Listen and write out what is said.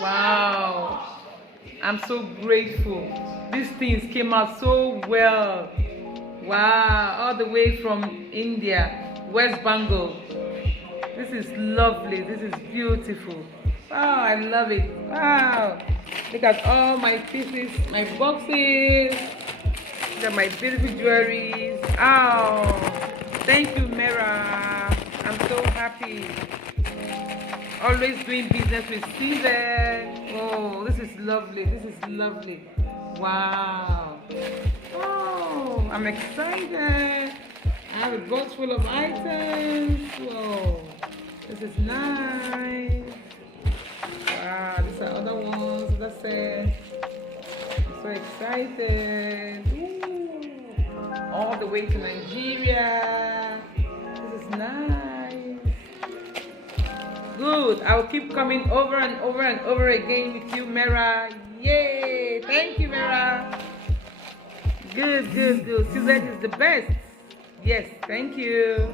Wow. I'm so grateful. These things came out so well. Wow. All the way from India, West Bengal. This is lovely. This is beautiful. Wow, I love it. Wow. Look at all my pieces, my boxes. Look at my beautiful jewelries. Oh, thank you, Mera. I'm so happy. Always doing business with Steven. Oh, this is lovely. This is lovely. Wow. Oh, I'm excited. I have a box full of items. Whoa, this is nice. Wow, these are other ones. That's it. I'm so excited. Ooh. All the way to Nigeria. This is nice. Good. I will keep coming over and over and over again with you, Mera. Yay! Thank you, Mera. Good, good, good. Suzette is the best. Yes, thank you.